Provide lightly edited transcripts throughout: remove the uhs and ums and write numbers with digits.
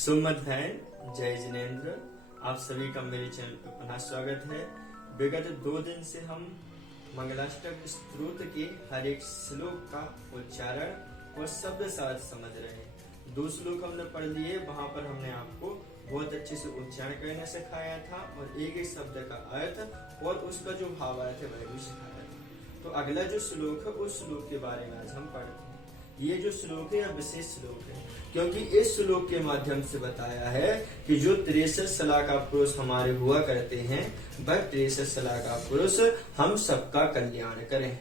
सुमत बहन जय जिनेन्द्र, आप सभी का मेरे चैनल पर पुनः स्वागत है। विगत 2 दिन से हम मंगलाष्टक स्तोत्र के हर एक श्लोक का उच्चारण और शब्द साथ समझ रहे हैं। 2 श्लोक हमने पढ़ लिए, वहां पर हमने आपको बहुत अच्छे से उच्चारण करना सिखाया था और एक एक शब्द का अर्थ और उसका जो भावार्थ है वह भी सिखाया था। तो अगला जो श्लोक है उस श्लोक के बारे में आज हम पढ़ते हैं। ये जो श्लोक है यह विशेष श्लोक है, क्योंकि इस श्लोक के माध्यम से बताया है कि जो 63 सलाह का पुरुष हमारे हुआ करते हैं वह 63 सलाह का पुरुष हम सबका कल्याण करें।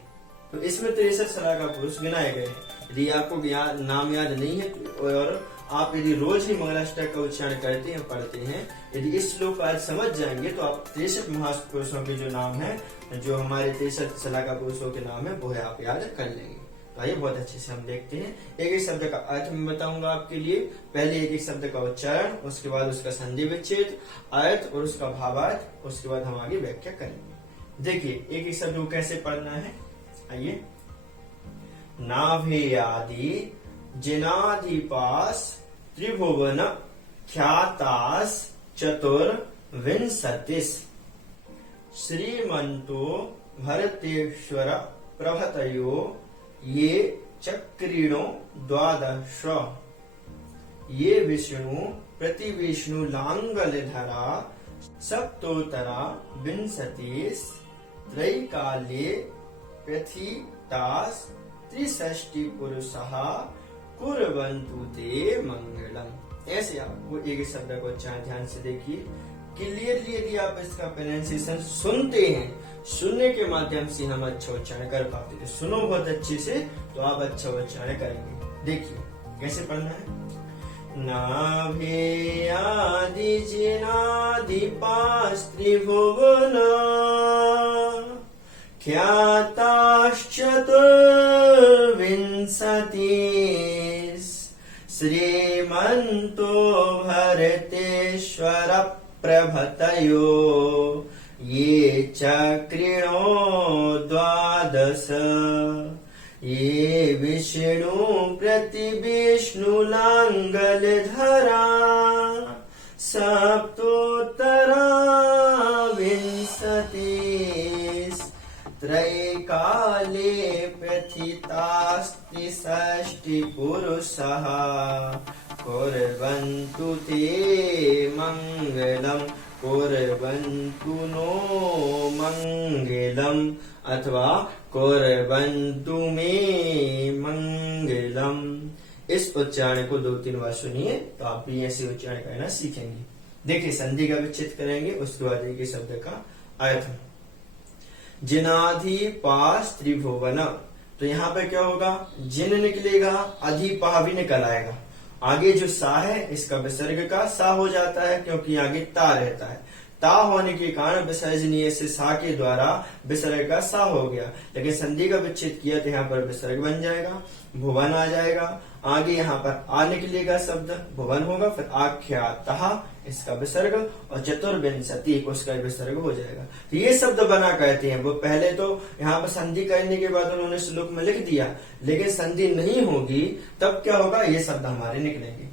तो इसमें 63 सलाह का पुरुष गिनाए गए हैं। यदि आपको नाम याद नहीं है और आप यदि रोज ही मंगलाष्टक का उच्चारण करते हैं पढ़ते हैं, यदि इस श्लोक को आज समझ जाएंगे तो आप 63 महापुरुषों के जो नाम है, जो हमारे 63 सलाह का पुरुषों के नाम है वो है आप याद कर लेंगे। आइए बहुत अच्छे से हम देखते हैं। एक एक शब्द का अर्थ मैं बताऊंगा आपके लिए। पहले एक एक शब्द का उच्चारण, उसके बाद उसका संधि विच्छेद, अर्थ और उसका भावार्थ, उसके बाद हम आगे व्याख्या करेंगे। देखिए एक एक शब्द को कैसे पढ़ना है। आइए, नाभेयादि जिनाधिपास त्रिभुवन ख्यातास चतुर्विंशतिस् श्रीमंतो भरतेश्वर प्रभतयो ये चक्रीणो 12 ये विष्णु प्रतिविष्णु लांगलधरा सप्तोत्तरा विंशतिस् त्रैकाले प्रथितास् 63 पुरुषः कुर्वन्तु ते मंगलम। ऐसे आपको एक शब्द को ध्यान से देखिए। क्लियरली यदि आप इसका प्रोनाउंसिएशन सुनते हैं, सुनने के माध्यम से हम अच्छा उच्चारण कर पाते हैं। सुनो बहुत अच्छे से तो आप अच्छा उच्चारण करेंगे। देखिए कैसे पढ़ना है। नाभे आदि जिनाधिपास त्रिभुवन ख्याताश्चतुर्विंशतिस् श्रीमन्तो भरतेश्वर प्रभतयो ये चक्रीणो 12 ये विष्णु प्रतिविष्णु लांगलधरा सप्तोत्तरा विंशतिस् त्रैकाले प्रथितास्ति 63 पुरुषः कुर्वन्तु ते मंगलम, कुर्वन्तु नो मंगलम अथवा कुर्वन्तु मे मंगलम। इस उच्चारण को 2-3 बार सुनिए तो आप भी ऐसे उच्चारण करना सीखेंगे। देखिए संधि का विच्छेद करेंगे, उसके बाद एक शब्द का अर्थ। जिनाधिपास त्रिभुवन, तो यहाँ पे क्या होगा, जिन निकलेगा, अधिपा भी निकल आएगा। आगे जो सा है इसका विसर्ग का सा हो जाता है, क्योंकि आगे ता रहता है। ता होने के कारण विसर्जनीय से सा के द्वारा विसर्ग का सा हो गया, लेकिन संधि का विच्छेद किया तो यहाँ पर विसर्ग बन जाएगा, भुवन आ जाएगा। आगे यहाँ पर आ निकलेगा, शब्द भुवन होगा, फिर आख्यातः इसका विसर्ग और चतुर्विंशति उसका विसर्ग हो जाएगा। तो ये शब्द बना कहते हैं। वो पहले तो यहाँ पर संधि करने के बाद उन्होंने श्लोक में लिख दिया, लेकिन संधि नहीं होगी तब क्या होगा, ये शब्द हमारे निकलेंगे।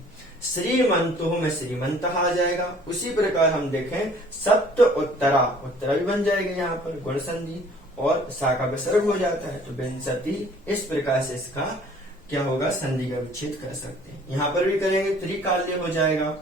श्रीमंतो में श्रीमंतः आ जाएगा। उसी प्रकार हम देखें सप्त उत्तरा, उत्तरा भी बन जाएगा यहाँ पर गुण संधि और सा का विसर्ग हो जाता है, तो विंशति। इस प्रकार से इसका क्या होगा, संधि का विच्छेद कर सकते हैं। यहाँ पर भी करेंगे, त्रिकाल्य हो जाएगा।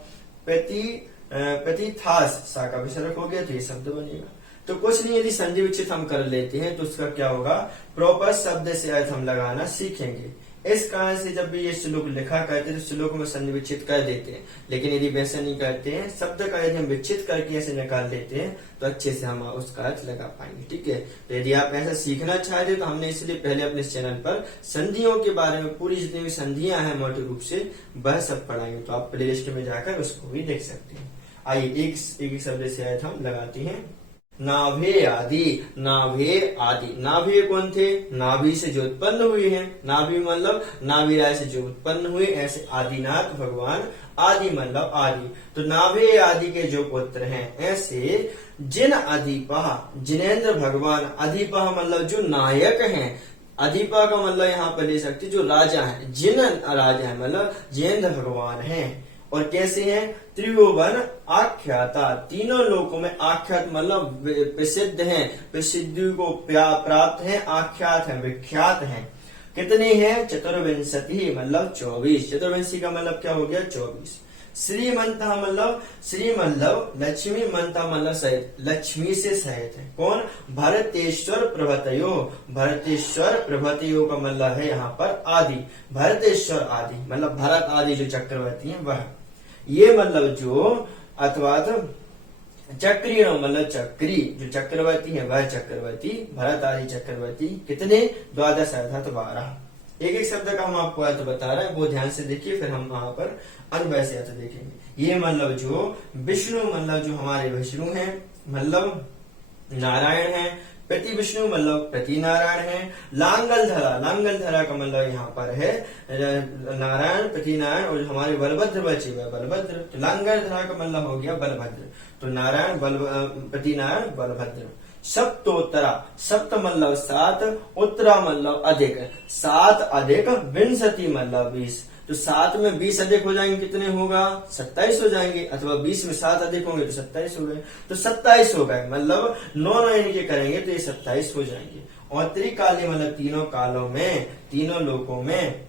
प्रतिथास सा का विसर्ग हो गया तो ये शब्द बनेगा। तो कुछ नहीं, यदि संधि विच्छेद हम कर लेते हैं तो उसका क्या होगा, प्रॉपर शब्द से अर्थ हम लगाना सीखेंगे। इस कारण से जब भी ये श्लोक लिखा करते हैं तो श्लोक में संधि विच्छेद कर देते हैं, लेकिन यदि वैसा नहीं करते हैं, शब्द का यदि हम विच्छेद करके ऐसे निकाल देते हैं तो अच्छे से हम उसका अर्थ लगा पाएंगे। ठीक है, तो यदि आप ऐसा सीखना चाहते तो हमने इसलिए पहले अपने चैनल पर संधियों के बारे में पूरी जितनी भी संधियां हैं मोटे रूप से वह सब पढ़ाएंगे, तो आप प्ले लिस्ट में जाकर उसको भी देख सकते हैं। आइए एक शब्द से अर्थ हम लगाते हैं। नाभे आदि, नाभे आदि, नाभि कौन थे, नाभि से जो उत्पन्न हुए हैं। नाभि मतलब नाभिराय से जो उत्पन्न हुए, ऐसे आदिनाथ भगवान, आदि मतलब आदि। तो नाभे आदि के जो पुत्र हैं, ऐसे जिन अधिपा, जिनेन्द्र भगवान, अधिपा मतलब जो नायक हैं, अधिपा का मतलब यहाँ पर ले सकते जो राजा है, जिन राजा है मतलब जिनेन्द्र भगवान हैं, और कैसे हैं? त्रिभुवन आख्याता, तीनों लोकों में आख्यात मतलब प्रसिद्ध हैं, प्रसिद्धि को प्राप्त हैं, आख्यात हैं, विख्यात हैं। कितने हैं? चतुर्विंशति मतलब 24। चतुर्विंशी का मतलब क्या हो गया? 24। श्रीमंता मतलब लक्ष्मी, मंता मतलब सहित, लक्ष्मी से सहित है। कौन? भरतेश्वर प्रभतयो, भरतेश्वर प्रभतयो का मतलब है यहाँ पर आदि, भरतेश्वर आदि मतलब भरत आदि जो चक्रवर्ती हैं वह। ये मतलब जो अथवा चक्री मतलब चक्री जो चक्रवर्ती है वह चक्रवर्ती, भरत आदि चक्रवर्ती कितने? 12 अर्थात 12। एक एक शब्द का हम आपको अर्थ बता रहे हैं, वो ध्यान से देखिए, फिर हम वहां पर अन्वय से अर्थ देखेंगे। ये मतलब जो विष्णु मतलब जो हमारे विष्णु हैं मतलब नारायण है, प्रति विष्णु मतलब प्रति नारायण है। लांगल धरा का मतलब यहाँ पर है नारायण, प्रति नारायण, और हमारे बलभद्र बचे हुए बलभद्र, तो लांगल धरा का मतलब हो गया बलभद्र, तो नारायण प्रति नारायण बलभद्र। सप्तोत्तरा, सप्त मतलब 7, उत्तरा मतलब अधिक, 7 अधिक विंशति मतलब 20, तो 7 में 20 अधिक हो जाएंगे कितने होगा? 27 हो जाएंगे, अथवा 20 में 7 अधिक होंगे तो 27 हो गए, तो 27 हो गए, मतलब 9 इनके करेंगे तो ये 27 हो जाएंगे। और त्रिकाली मतलब तीनों कालों में, तीनों लोकों में,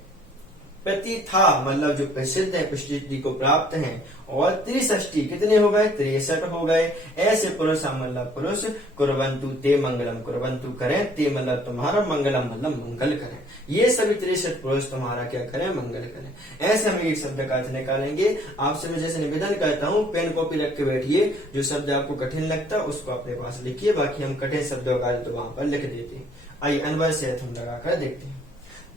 प्रतिथा मतलब जो प्रसिद्ध है, प्रसिद्धि को प्राप्त हैं, और 63 कितने हो गए? 63 हो गए। ऐसे पुरुष मतलब पुरुष, कुर्वन्तु ते मंगलम, कुर्वन्तु करें, ते मतलब तुम्हारा, मंगलम मतलब मंगल करें, ये सभी 63 पुरुष तुम्हारा क्या करें? मंगल करें। ऐसे हम एक शब्द का अर्थ निकालेंगे। आप सभी जैसे निवेदन करता हूँ, पेन कॉपी रख के बैठिए, जो शब्द आपको कठिन लगता है उसको अपने पास लिखिए, बाकी हम कठिन शब्दों का अर्थ वहां पर लिख देते हैं। आइए अनवर से अर्थ हम लगाकर देखते हैं।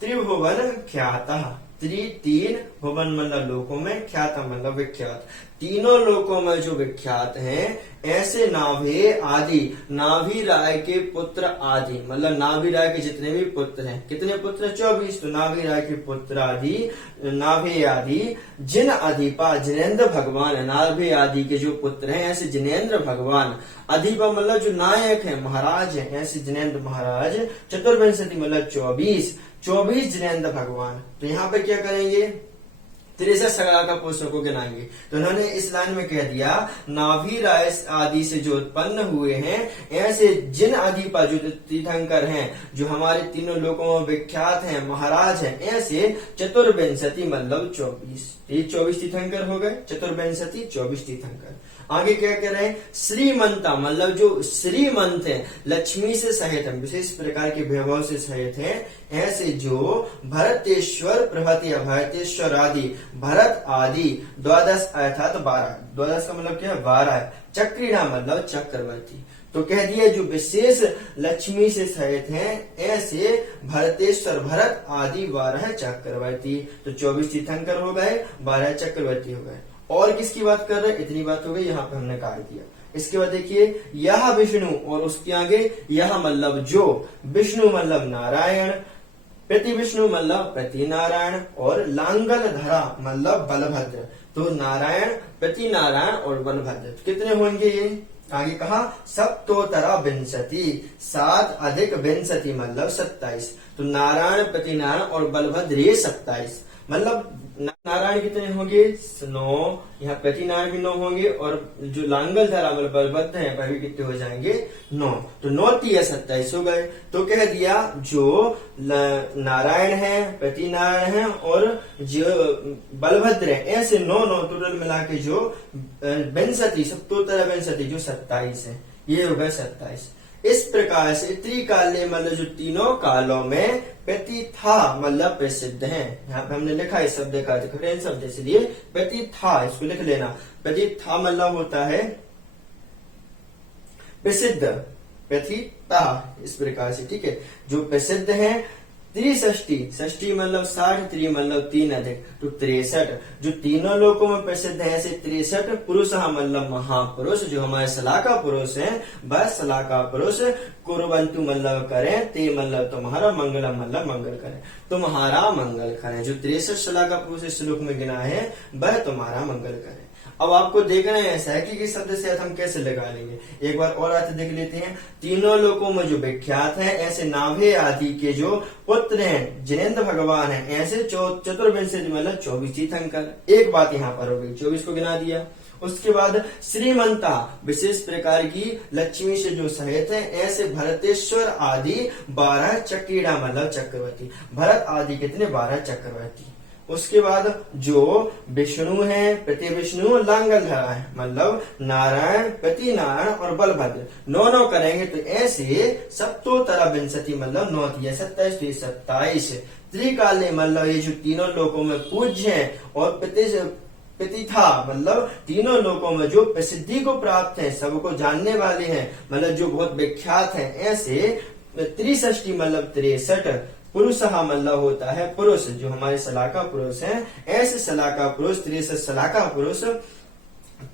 त्रिभुवन ख्याता, तीन भुवन मतलब लोकों में, ख्याता मतलब विख्यात, तीनों लोकों में जो विख्यात हैं, ऐसे नाभे आदि, नाभि राय के पुत्र आदि मतलब नाभि राय के जितने भी पुत्र हैं, कितने पुत्र? 24, तो नाभि राय के पुत्र आदि, नाभे आदि, जिन अधिपा, जिनेन्द्र भगवान, नाभे आदि के जो पुत्र हैं ऐसे जिनेन्द्र भगवान, अधिपा मतलब जो नायक है, महाराज है, ऐसे जिनेन्द्र महाराज, चतुर्विंशति मतलब 24 जिनेन्द्र भगवान। तो यहाँ पे क्या करेंगे? 63 सगला पुरुषों को गिनाएंगे। तो उन्होंने इस लाइन में कह दिया, नाभि राय आदि से जो उत्पन्न हुए हैं, ऐसे जिन अधिपा जो तीर्थंकर हैं, जो हमारे तीनों लोगों में विख्यात हैं, महाराज हैं, ऐसे चतुर्विंशति मतलब 24, ये 24 तीर्थंकर हो गए, चतुर्विंशति 24 तीर्थंकर। आगे क्या कह रहे हैं? श्रीमंता मतलब जो श्रीमंत है, लक्ष्मी से सहित है, विशेष प्रकार के वैभव से सहित है, ऐसे जो भरतेश्वर प्रभति, भरतेश्वर आदि, भरत आदि, 12 अर्थात 12, 12 का मतलब क्या है? 12 है। चक्रीणा मतलब चक्रवर्ती, तो कह दिया जो विशेष लक्ष्मी से सहित हैं, ऐसे भरतेश्वर, भरत आदि 12 चक्रवर्ती, तो 24 तीर्थंकर हो गए, 12 चक्रवर्ती हो गए। और किसकी बात कर रहे हैं? इतनी बात हो गई, यहाँ पे हमने काट दिया। इसके बाद देखिए, यह विष्णु, और उसके आगे यह मतलब जो, विष्णु मतलब नारायण, प्रति विष्णु मतलब प्रति नारायण, और लांगल धरा मतलब बलभद्र, तो नारायण, प्रति नारायण और बलभद्र, तो कितने होंगे ये? आगे कहा सप्तोत्तरा विंशति, 7 अधिक विंशति मतलब 27, तो नारायण, प्रति नारायण और बलभद्र ये 27, मतलब नारायण कितने होंगे? 9, यहाँ प्रति नारायण भी 9 होंगे, और जो लांगल धरा मतलब बलभद्र है वह भी कितने हो जाएंगे? 9, तो 9 3 27 हो गए। तो कह दिया जो नारायण है, प्रति नारायण है, और जो बलभद्र है, ऐसे 9 टोटल मिला के जो विंशति, सप्तोत्तर विंशति जो 27 है, ये हो गए 27। इस प्रकार से त्रिकाल्य मतलब जो तीनों कालों में प्रतिथा मतलब प्रसिद्ध है। यहाँ पे हमने लिखा है शब्द का कठिन शब्द, इसलिए प्रतिथा इसको लिख लेना। प्रतिथा मतलब होता है प्रसिद्ध, प्रतिथा, इस प्रकार से, ठीक है, जो प्रसिद्ध है। षष्ठी मतलब 60, 3 मतलब 3 अधिक, तो 63, जो तीनों लोकों में प्रसिद्ध है ऐसे 63 पुरुष मतलब महापुरुष, जो हमारे सलाका पुरुष हैं, वह सलाका पुरुष, कुर्वन्तु मतलब करें, ते मतलब तुम्हारा, मंगलम मतलब मंगल करें, तुम्हारा मंगल करें, जो 63 सलाका पुरुष इस श्लोक में गिना है वह तुम्हारा मंगल करें। अब आपको देखना है साइकी के शब्द से अर्थ हम कैसे लगा लेंगे। एक बार और अर्थ देख लेते हैं। तीनों लोकों में जो विख्यात है ऐसे नाभे आदि के जो पुत्र हैं जिनेन्द्र भगवान है, ऐसे चतुर्विंशति मतलब 24 तीर्थंकर। एक बात यहाँ पर हो गई, 24 को गिना दिया। उसके बाद श्रीमंता विशेष प्रकार की लक्ष्मी से जो सहित है, ऐसे भरतेश्वर आदि 12 चक्रीड़ा मतलब चक्रवर्ती। भरत आदि कितने 12 चक्रवर्ती। उसके बाद जो विष्णु है प्रति विष्णु लांगलधरा है मतलब नारायण प्रति नारायण और बलभद्र 9 करेंगे तो ऐसे सप्तोत्तर विंशति मतलब 9 27 27 त्रिकाले मतलब ये जो तीनों लोकों में पूज्य है और प्रतिथा मतलब तीनों लोकों में जो प्रसिद्धि को प्राप्त है, सबको जानने वाले हैं मतलब जो बहुत विख्यात है, ऐसे 63 मतलब 63 पुरुष मतलब होता है पुरुष जो हमारे सलाका पुरुष हैं, ऐसे सलाका पुरुष 63 सलाका पुरुष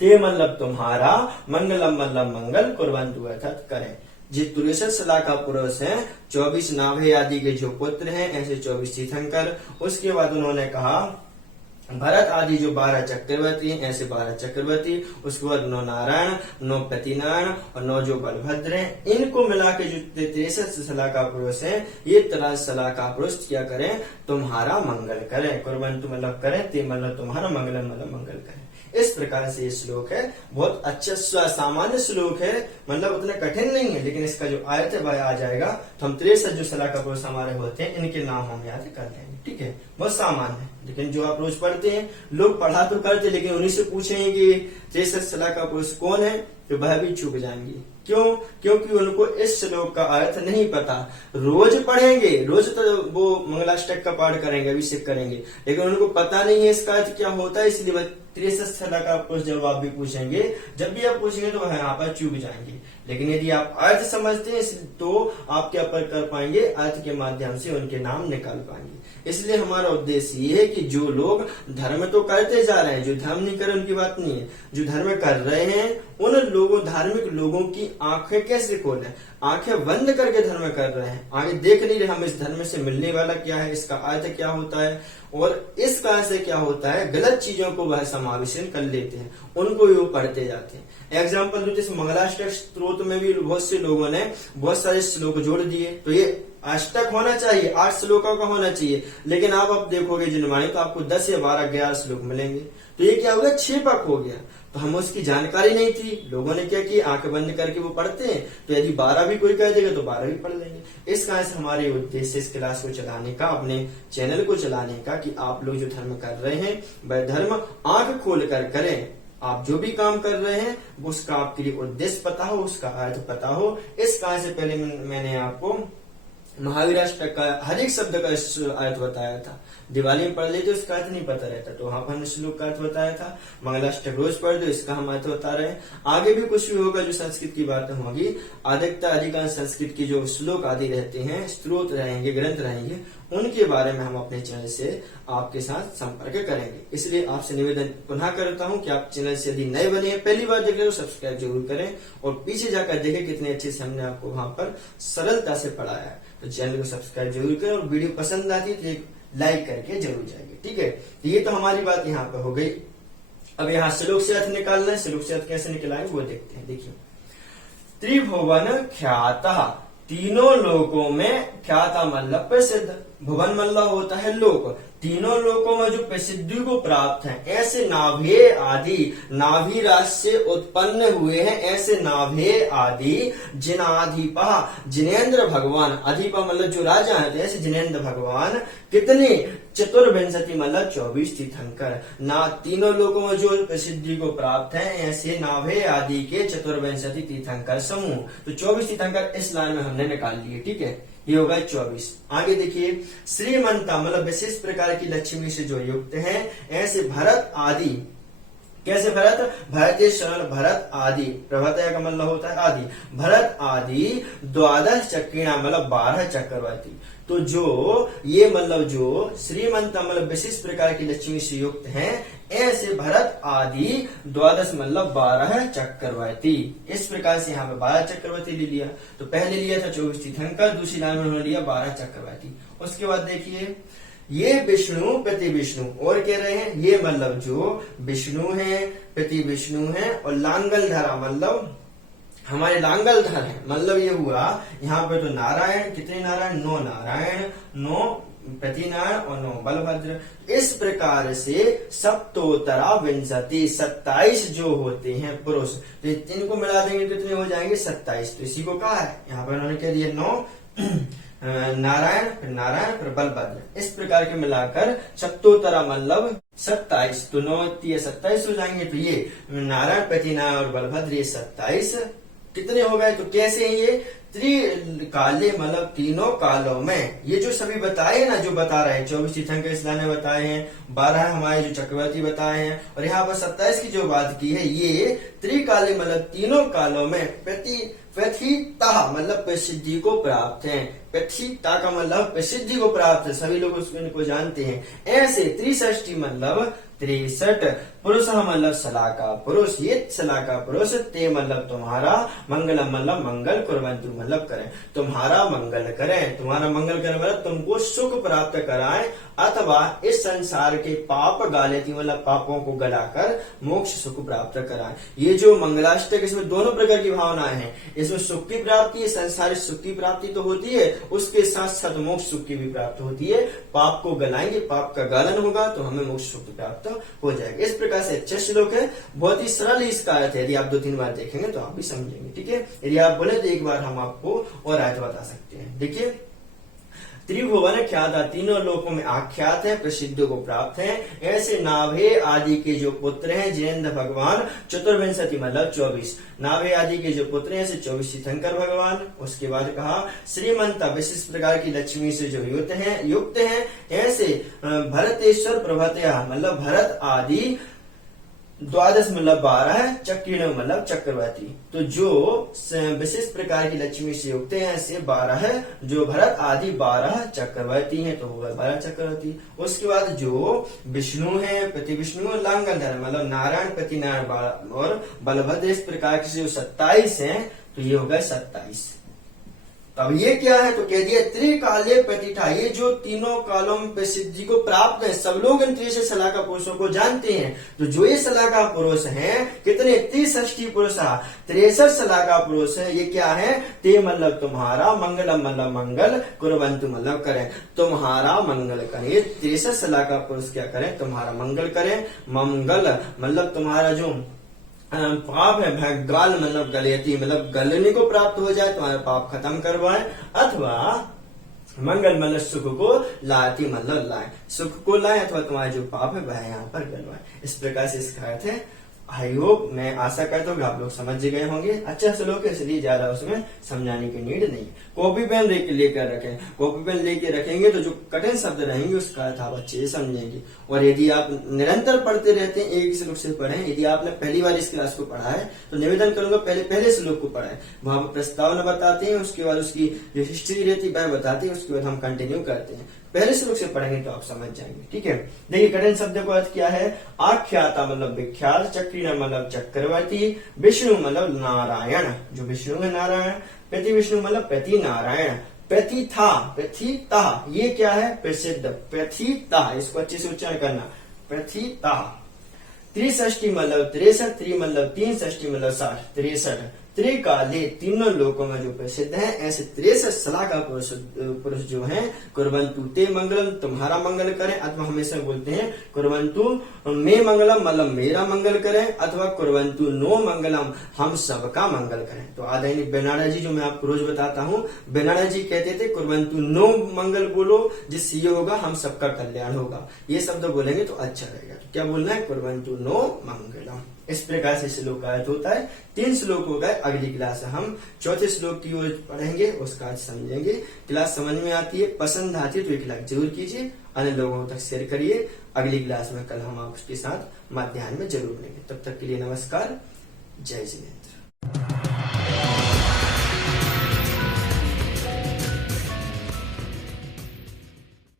ते मतलब तुम्हारा मंगलम मतलब मंगल कुर्वन्तु अर्थात करें। जी 63 सलाका पुरुष हैं, 24 नाभे आदि के जो पुत्र हैं, ऐसे 24 तीर्थंकर। उसके बाद उन्होंने कहा भरत आदि जो 12 चक्रवर्ती हैं, ऐसे 12 चक्रवर्ती। उसके बाद 9 नारायण, 9 प्रतिनारायण और 9 जो बलभद्र हैं। इनको मिला के जो 63 सलाका पुरुष हैं, ये 63 सलाका पुरुष क्या करें तुम्हारा मंगल करें। कुर्वन्तु मतलब करें, ते मतलब तुम्हारा मंगलम मतलब मंगल करें। इस प्रकार से ये श्लोक है, बहुत अच्छा सामान्य श्लोक है, मतलब उतना कठिन नहीं है, लेकिन इसका जो आयत है आ जाएगा तो हम 63 जो सलाका पुरुष हमारे होते हैं इनके नाम हम याद कर लेंगे। ठीक है, बहुत सामान्य है, लेकिन जो आप रोज पढ़ते हैं, लोग पढ़ा तो करते, लेकिन उन्हीं से पूछेंगे कि 63 सलाका पुरुष कौन है तो वह भी चूक जाएंगे। क्यों? क्योंकि उनको इस श्लोक का अर्थ नहीं पता। रोज पढ़ेंगे, रोज तो वो मंगलाष्टक का पाठ करेंगे, अभिषेक करेंगे, लेकिन उनको पता नहीं है इसका अर्थ क्या होता है, इसलिए वह 63 सलाका पुरुष जब आप भी पूछेंगे, जब भी आप पूछेंगे तो वह यहाँ पर चूक जाएंगे। लेकिन यदि आप अर्थ समझते हैं तो आप क्या कर पाएंगे, अर्थ के माध्यम से उनके नाम निकाल पाएंगे। इसलिए हमारा उद्देश्य ये है कि जो लोग धर्म तो करते जा रहे हैं, जो धर्म नहीं करे उनकी बात नहीं है, जो धर्म कर रहे हैं उन लोगों धार्मिक लोगों की आंखें कैसे खोलें, आंखें बंद करके धर्म कर रहे हैं, आगे देख नहीं रहे हम इस धर्म से मिलने वाला क्या है, इसका अर्थ क्या होता है और इस कारण से क्या होता है, गलत चीजों को वह समावेशन कर लेते हैं, उनको भी वो पढ़ते जाते हैं। एग्जाम्पल दो, जैसे मंगलाष्टक स्त्रोत में भी बहुत से लोगों ने बहुत सारे श्लोक जोड़ दिए, तो ये अष्टक होना चाहिए, 8 श्लोकों का होना चाहिए, लेकिन आप अब देखोगे जिनवाणी तो आपको 10 या 12 11 श्लोक मिलेंगे, तो ये क्या हो गया, 6 पक हो गया। तो हम उसकी जानकारी नहीं थी, लोगों ने क्या किया, आंखें बंद करके वो पढ़ते हैं, तो यदि 12 भी कोई कह देगा तो 12 भी पढ़ लेंगे। इस कारण से हमारे उद्देश्य इस क्लास को चलाने का, अपने चैनल को चलाने का, कि आप लोग जो धर्म कर रहे हैं वह धर्म आंख खोल कर करें। आप जो भी काम कर रहे हैं उसका आपके लिए उद्देश्य पता हो, उसका अर्थ पता हो। इस कारण से पहले मैंने आपको महावीराष्टक का हर एक शब्द का अर्थ बताया था। दिवाली में पढ़ लेते उसका अर्थ नहीं पता रहता, तो वहां पर हमने श्लोक का अर्थ बताया था। मंगलाष्टक रोज पढ़ दो, इसका हम अर्थ बता रहे हैं। आगे भी कुछ भी होगा जो संस्कृत की बातें होगी, अधिकांश संस्कृत की जो श्लोक आदि रहते हैं, स्त्रोत रहेंगे, ग्रंथ रहेंगे, उनके बारे में हम अपने चैनल से आपके साथ संपर्क करेंगे। इसलिए आपसे निवेदन पुनः करता हूँ कि आप चैनल से यदि नए बने हैं, पहली बार देख रहे हो, सब्सक्राइब जरूर करें और पीछे जाकर देखें कितने अच्छे से हमने आपको वहां पर सरलता से पढ़ाया है। तो चैनल को सब्सक्राइब जरूर करें और वीडियो पसंद आती है तो एक लाइक करके जरूर जाएंगे। ठीक है, तो ये तो हमारी बात यहाँ पर हो गई। अब यहाँ श्लोक से अर्थ निकालना है, श्लोक से अर्थ कैसे निकलाएंगे वो देखते हैं। देखिए, त्रिभुवन ख्याता, तीनों लोकों में ख्याता मतलब प्रसिद्ध, भुवन मतलब होता है लोक, तीनों लोकों में जो प्रसिद्धि को प्राप्त है, ऐसे नाभे आदि, नाभि राशि से उत्पन्न हुए हैं, ऐसे नाभे आदि जिनाधिपा, जिनेन्द्र भगवान, अधिपा मतलब जो राजा है, तो ऐसे जिनेन्द्र भगवान कितने, चतुर्विंशति मतलब 24 तीर्थंकर, ना तीनों लोगों में जो प्रसिद्धि को प्राप्त है, ऐसे नाभे आदि के चतुर्विंशति तीर्थंकर समूह। तो 24 तीर्थंकर इस लाइन में हमने निकाल लिए। ठीक है, ये होगा 24। आगे देखिए, श्रीमंता मतलब विशेष प्रकार की लक्ष्मी से जो युक्त है, ऐसे भरत आदि, कैसे भरत, भरतेश्वर भरत आदि, प्रभतया का मतलब होता है आदि, भरत आदि 12 चक्रीणा मतलब 12 चक्रवर्ती। तो जो ये मतलब जो श्रीमंत मतलब विशेष प्रकार की लक्ष्मी से युक्त हैं, ऐसे भरत आदि 12 मतलब 12 चक्रवर्ती। इस प्रकार से यहाँ पे 12 चक्रवर्ती ले लिया। तो पहले लिया था 24 तीर्थंकर, दूसरी लाइन में उन्होंने लिया 12 चक्रवर्ती। उसके बाद देखिए, ये विष्णु प्रति विष्णु, और कह रहे हैं ये मतलब जो विष्णु है प्रति विष्णु है, और लांगल धरा मतलब हमारे लांगल धर है, मतलब ये हुआ यहाँ पे तो नारायण, कितने नारायण, 9 नारायण, 9 प्रति नारायण और 9 बलभद्र। इस प्रकार से सप्तोत्तरा विंशति 27 जो होते हैं पुरुष, तो इनको मिला देंगे तो इतने हो जाएंगे 27। तो इसी को कहा है यहाँ पर उन्होंने कह दिया 9 नारायण फिर बलभद्र, इस प्रकार के मिलाकर सप्तोत्तरा मतलब 27। तो 9 27 हो जाएंगे। तो ये नारायण प्रति नारायण और बलभद्र ये 27 कितने हो गए। तो कैसे हैं ये त्रिकाले मतलब तीनों कालों में, ये जो सभी बताए ना, जो बता रहे हैं 24 तीर्थंकर इसला ने बताए हैं, 12 हमारे जो चक्रवर्ती बताए हैं, और यहाँ पर 27 की जो बात की है ये त्रिकाले मतलब तीनों कालों में प्रथिता मतलब प्रसिद्धि को प्राप्त है। प्रथिता का मतलब प्रसिद्धि को प्राप्त है, सभी लोग उसको जानते हैं। ऐसे 63 मतलब 63 पुरुष मतलब सलाका पुरुष, ये सलाका पुरुष ते मतलब तुम्हारा मंगलम मतलब मंगल कुर्वन्तु मतलब करें, तुम्हारा मंगल करें, तुम्हारा मंगल करें मतलब तुमको सुख प्राप्त कराएं, अथवा इस संसार के पाप गालेती मतलब पापों को गलाकर मोक्ष सुख प्राप्त कराएं। ये जो मंगलाष्टक इसमें दोनों प्रकार की भावनाएं हैं, इसमें सुख की प्राप्ति, संसारिक सुख की प्राप्ति तो होती है, उसके साथ साथ मोक्ष सुख की भी प्राप्त होती है। पाप को गलाएंगे, पाप का गालन होगा तो हमें मोक्ष सुख प्राप्त हो जाएगा। इस प्रकार से अच्छा श्लोक है, बहुत ही सरल इसका अर्थ है, यदि आप 2-3 बार देखेंगे तो आप भी समझेंगे। ठीक है, यदि आप बोले तो एक बार हम आपको और अर्थ बता सकते हैं। देखिए, त्रिभुवन ख्याता तीनों लोकों में आख्यात है, प्रसिद्ध को प्राप्त है। ऐसे नाभे आदि के जो पुत्र हैं जिनेन्द्र भगवान, चतुर्विंशति मतलब 24 नाभे आदि के जो पुत्र हैं ऐसे 24 तीर्थंकर भगवान। उसके बाद कहा श्रीमंत विशिष्ट प्रकार की लक्ष्मी से जो युक्त हैं ऐसे भरतेश्वर प्रभतया मतलब भरत आदि 12 मतलब 12 है, चक्रीण मतलब चक्रवर्ती। तो जो विशेष प्रकार की लक्ष्मी से युक्त है ऐसे 12 है, जो भरत आदि 12 चक्रवर्ती हैं तो होगा 12 चक्रवर्ती। उसके बाद जो विष्णु है प्रति विष्णु लांगलधर मतलब नारायण प्रति नारायण और बलभद्र, इस प्रकार के जो 27 है तो ये होगा 27। अब ये क्या है तो कह दिया त्रिकाले प्रतिष्ठा, ये जो तीनों कालों में प्रसिद्धि को प्राप्त है, सब लोग इन 63 सलाका पुरुषों को जानते हैं। तो जो ये सलाका पुरुष हैं कितने 63 पुरुष 63 सलाका पुरुष है। ये क्या है, ते मतलब तुम्हारा, मंगलम मतलब मंगल, कुर्वन्तु मतलब करें, तुम्हारा मंगल करें। 63 सलाका पुरुष क्या करें, तुम्हारा मंगल करें। मंगल मतलब तुम्हारा जो पाप है, गाल मतलब गलती मतलब गलने को प्राप्त हो जाए, तुम्हारे पाप खत्म करवाए, अथवा मंगल मतलब सुख को लाती मतलब लाए, सुख को लाए अथवा तुम्हारे जो पाप है वह यहाँ पर गलवाए। इस प्रकार से इसका अर्थ है। आई होप, मैं आशा करता हूँ कि आप लोग समझ गए होंगे। अच्छा श्लोक है इसलिए ज्यादा उसमें समझाने की नीड नहीं। कॉपी पेन लेकर रखें, कॉपी पेन लेके रखेंगे तो जो कठिन शब्द रहेंगे उसका अर्थ आप अच्छे से समझेंगे। और यदि आप निरंतर पढ़ते रहते हैं, एक श्लोक से पढ़ें। यदि आपने पहली बार इस क्लास को पढ़ा है तो निवेदन करूंगा पहले श्लोक को पढ़ें, वहां पर प्रस्तावना बताते हैं, उसके बाद उसकी जो हिस्ट्री रहती है वह बताते हैं, उसके बाद हम कंटिन्यू करते हैं। पहले श्लोक से पढ़ेंगे तो आप समझ जाएंगे। ठीक है, देखिए कठिन शब्द का अर्थ क्या है। आख्याता मतलब विख्यात, चक्रीण मतलब चक्रवर्ती, विष्णु मतलब नारायण, जो विष्णु है नारायण, प्रति विष्णु मतलब प्रति नारायण, प्रथिता ये क्या है, प्रसिद्ध, प्रथिता इसको अच्छे से उच्चारण करना, प्रथिता। 63 मतलब 63, 3 मतलब 3, 60 मतलब 60, 63 त्रिकाले तीनों लोकों में जो प्रसिद्ध है ऐसे 63 सलाका पुरुष जो हैं, कुर्वन्तु ते मंगलम तुम्हारा मंगल करें, अथवा हमेशा बोलते हैं कुर्वन्तु मे मंगलम मतलब मेरा मंगल करें, अथवा कुर्वन्तु नो मंगलम हम सबका मंगल करें। तो आदरणीय बेनाडा जी जो मैं आपको रोज बताता हूँ, बेनाडा जी कहते थे कुर्वन्तु नो मंगल बोलो, जिससे ये होगा हम सबका कल्याण होगा। ये शब्द बोलेंगे तो अच्छा रहेगा। तो क्या बोलना है, कुर्वन्तु नो मंगलम। इस प्रकार से श्लोक का अर्थ होता है। 3 श्लोक हो गए। अगली क्लास हम 4थे श्लोक की ओर पढ़ेंगे, उसका अर्थ समझेंगे। क्लास समझ में आती है, पसंद आती है तो एक लाइक जरूर कीजिए, अन्य लोगों तक शेयर करिए। अगली क्लास में कल हम आपके साथ मध्याह्न में जरूर मिलेंगे। तब तक के लिए नमस्कार, जय जिनेन्द्र।